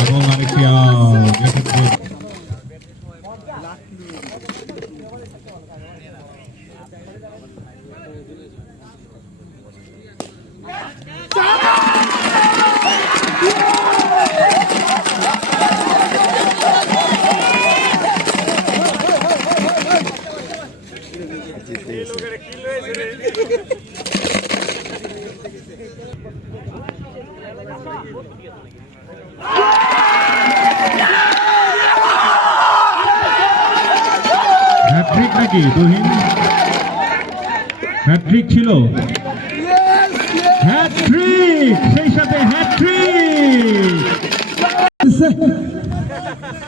এবং আরেকটি হ্যাট্রিক নাকি তুহিন? হ্যাট্রিক ছিল, হ্যাট্রিক, সেই সাথে হ্যাট্রিক।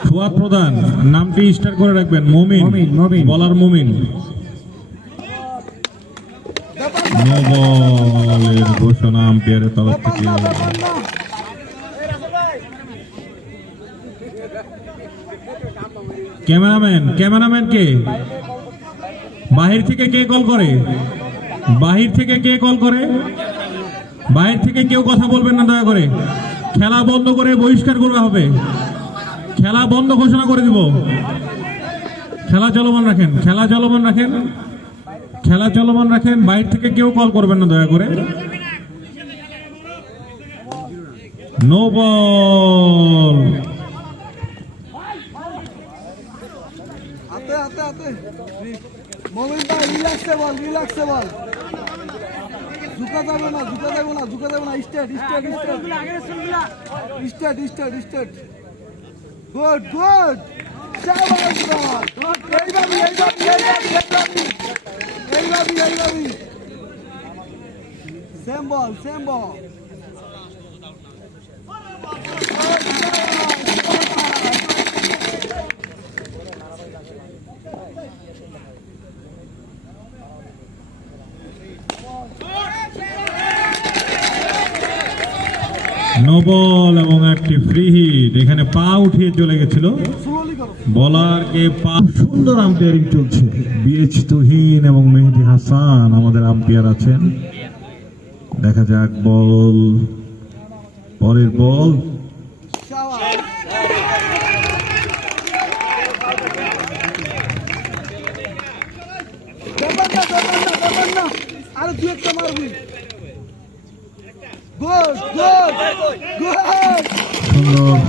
ফুয়াদ প্রধান নামটি স্টার করে রাখবেন, মুমিন, বলার মুমিন। নো বলের ঘোষণা আম্পায়ারের তরফ থেকে। ক্যামেরাম্যান কে? বাহির থেকে কে কল করে? বাহির থেকে কে কল করে? বাহির থেকে কেউ কথা বলবেন না দয়া করে। খেলা বন্ধ করে বহিষ্কার করা হবে। খেলা বন্ধ ঘোষণা করে দিব। খেলা চলমান রাখেন, খেলা চলমান রাখেন, খেলা চলমান রাখেন। বাইরে থেকে কেউ কল করবেন না দয়া করে। No ball. Good good same ball no ball এবং একটি ফ্রি হিট। এখানে পা উঠিয়ে চলে গেছিল বলারকে। পা সুন্দর আম্পায়ারিং চলছে। বিএচ তুহিন এবং মেহেদি হাসান আমাদের আম্পায়ার আছেন। দেখা যাক বল, পরের বল। আর দু একটা মারবি। Good good good. সুন্দর